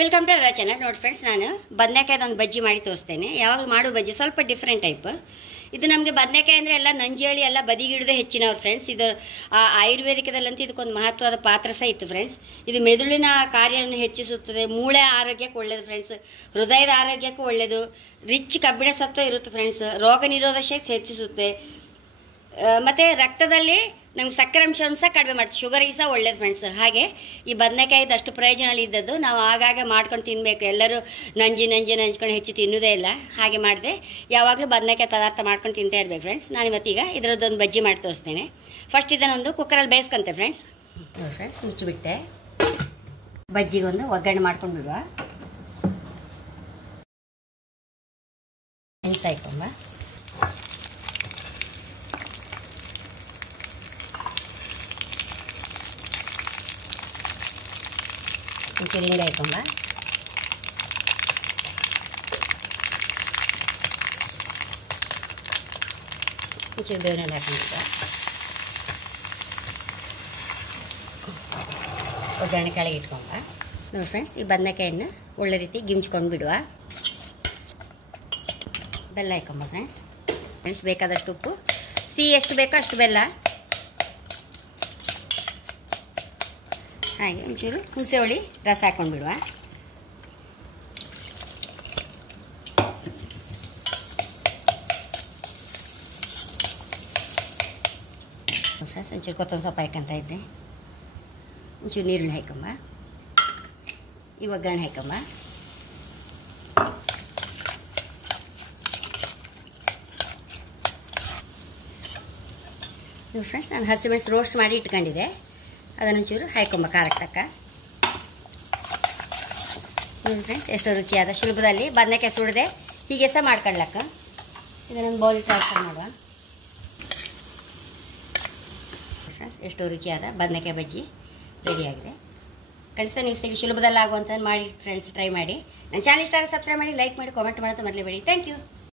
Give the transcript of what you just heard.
Welcome to our channel. ನೋಡಿ friends, ನಾನು ಬದನೆಕಾಯ್ದೊಂದು ಬಜ್ಜಿ ಮಾಡಿ ತೋರಿಸ್ತೇನೆ. ಯಾವಾಗಲೂ ಮಾಡೋ ಬಜ್ಜಿ ಸ್ವಲ್ಪ ಡಿಫ್ರೆಂಟ್ ಟೈಪ್. ಇದು ನಮಗೆ ಬದನೆಕಾಯಿ ಅಂದರೆ ಎಲ್ಲ ನಂಜೇಳಿ ಎಲ್ಲ ಬದಿಗಿಡದೆ ಹೆಚ್ಚಿನವ್ರು ಫ್ರೆಂಡ್ಸ್. ಇದು ಆಯುರ್ವೇದಿಕದಲ್ಲಂತೂ ಇದಕ್ಕೊಂದು ಮಹತ್ವದ ಪಾತ್ರ ಸಹ ಇತ್ತು ಫ್ರೆಂಡ್ಸ್. ಇದು ಮೆದುಳಿನ ಕಾರ್ಯವನ್ನು ಹೆಚ್ಚಿಸುತ್ತದೆ, ಮೂಳೆ ಆರೋಗ್ಯಕ್ಕೆ ಒಳ್ಳೆಯದು ಫ್ರೆಂಡ್ಸ್, ಹೃದಯದ ಆರೋಗ್ಯಕ್ಕೂ ಒಳ್ಳೆಯದು, ರಿಚ್ ಕಬ್ಬಿಣ ಸತ್ವ ಇರುತ್ತೆ ಫ್ರೆಂಡ್ಸ್, ರೋಗ ನಿರೋಧಕ ಶಕ್ತಿ ಹೆಚ್ಚಿಸುತ್ತೆ, ಮತ್ತು ರಕ್ತದಲ್ಲಿ ನಮ್ಗೆ ಸಕ್ಕರೆ ಅಂಶವನ್ನು ಸಹ ಕಡಿಮೆ ಮಾಡ್ತೀವಿ, ಶುಗರಿಗೆ ಸಹ ಒಳ್ಳೇದು ಫ್ರೆಂಡ್ಸ್. ಹಾಗೆ ಈ ಬದನೆಕಾಯಿದು ಅಷ್ಟು ಪ್ರಯೋಜನ ಇದ್ದದ್ದು ನಾವು ಆಗಾಗ ಮಾಡ್ಕೊಂಡು ತಿನ್ನಬೇಕು. ಎಲ್ಲರೂ ನಂಜ್ಕೊಂಡು ಹೆಚ್ಚು ತಿನ್ನೋದೇ ಇಲ್ಲ. ಹಾಗೆ ಮಾಡಿದೆ ಯಾವಾಗಲೂ ಬದನೆಕಾಯಿ ಪದಾರ್ಥ ಮಾಡ್ಕೊಂಡು ತಿಂತಾ ಇರಬೇಕು ಫ್ರೆಂಡ್ಸ್. ನಾನು ಇವತ್ತೀಗ ಇದರದ್ದೊಂದು ಬಜ್ಜಿ ಮಾಡಿ ತೋರಿಸ್ತೇನೆ. ಫಸ್ಟ್ ಇದನ್ನೊಂದು ಕುಕ್ಕರಲ್ಲಿ ಬೇಯಿಸ್ಕೊಂತೆ ಫ್ರೆಂಡ್ಸ್. ನೋಡಿ ಫ್ರೆಂಡ್ಸ್, ಮುಚ್ಚಿಬಿಟ್ಟೆ. ಬಜ್ಜಿಗೊಂದು ಒಗ್ಗರಣೆ ಮಾಡ್ಕೊಂಡು ಬಿಡುವ. ಮೆಣಸು ಹಾಕೊಂಬ, ಒಂಚೂರು ಹಿಂಗೆ ಹಾಕೊಂಬ, ಒಂಚೂರು ಬೇವಿನಲ್ಲಿ ಹಾಕೊಂಡಿದ್ದ ಒಗ್ಗರಣೆ ಕೆಳಗೆ ಇಟ್ಕೊಂಬ. ನೋಡಿ ಫ್ರೆಂಡ್ಸ್, ಈ ಬದನೆಕಾಯನ್ನು ಒಳ್ಳೆ ರೀತಿ ಗಿಮ್ಚ್ಕೊಂಡು ಬಿಡುವ. ಬೆಲ್ಲ ಹಾಕೊಂಬ ಫ್ರೆಂಡ್ಸ್. ಬೇಕಾದಷ್ಟು ಉಪ್ಪು, ಸಿಹಿ ಎಷ್ಟು ಬೇಕೋ ಅಷ್ಟು ಬೆಲ್ಲ, ಹಾಗೆ ಒಂಚೂರು ಹುಣಸೆ ಹುಳಿ ರಸ ಹಾಕೊಂಡು ಬಿಡುವ. ಒಂಚೂರು ಕೊತ್ತಂಬರಿ ಸೊಪ್ಪು ಹಾಕೊಂತ ಇದ್ದೆ. ಒಂಚೂರು ನೀರುಳ್ಳಿ ಹಾಕೊಂಬ, ಈ ಒಗ್ಗರಣೆ ಹಾಕೊಂಬ. ನೀವು ಫ್ರೆಂಡ್ಸ್, ನಾನು ಹಸಿಮೆಣಸು ರೋಸ್ಟ್ ಮಾಡಿ ಇಟ್ಕೊಂಡಿದ್ದೆ, ಅದನ್ನೊಂಚೂರು ಹಾಕೊಂಬ ಖಾರಕ್ಕೆ ತಕ್ಕ. ನೋಡಿ ಫ್ರೆಂಡ್ಸ್, ಎಷ್ಟೋ ರುಚಿಯಾದ ಸುಲಭದಲ್ಲಿ ಬದನೆಕಾಯಿ ಸುಡದೆ ಹೀಗೆ ಸಹ ಮಾಡ್ಕೊಳ್ಳಕ್ಕ. ಇದನ್ನೊಂದು ಬೌಲ್ ಟ್ರಾನ್ಸ್ಫರ್ ಮಾಡುವ. ಫ್ರೆಂಡ್ಸ್, ಎಷ್ಟೋ ರುಚಿಯಾದ ಬದನೆಕಾಯಿ ಬಜ್ಜಿ ರೆಡಿಯಾಗಿದೆ. ಖಂಡಿತ ನೀವು ಸಹ ಸುಲಭದಲ್ಲಿ ಆಗುವಂಥದ್ದು ಮಾಡಿ ಫ್ರೆಂಡ್ಸ್, ಟ್ರೈ ಮಾಡಿ. ನನ್ನ ಚಾನಲ್ ಇಷ್ಟ ಆದರೆ ಸಬ್ಸ್ಕ್ರೈಬ್ ಮಾಡಿ, ಲೈಕ್ ಮಾಡಿ, ಕಾಮೆಂಟ್ ಮಾಡೋದು ಮರಲೇಬೇಡಿ. Thank you.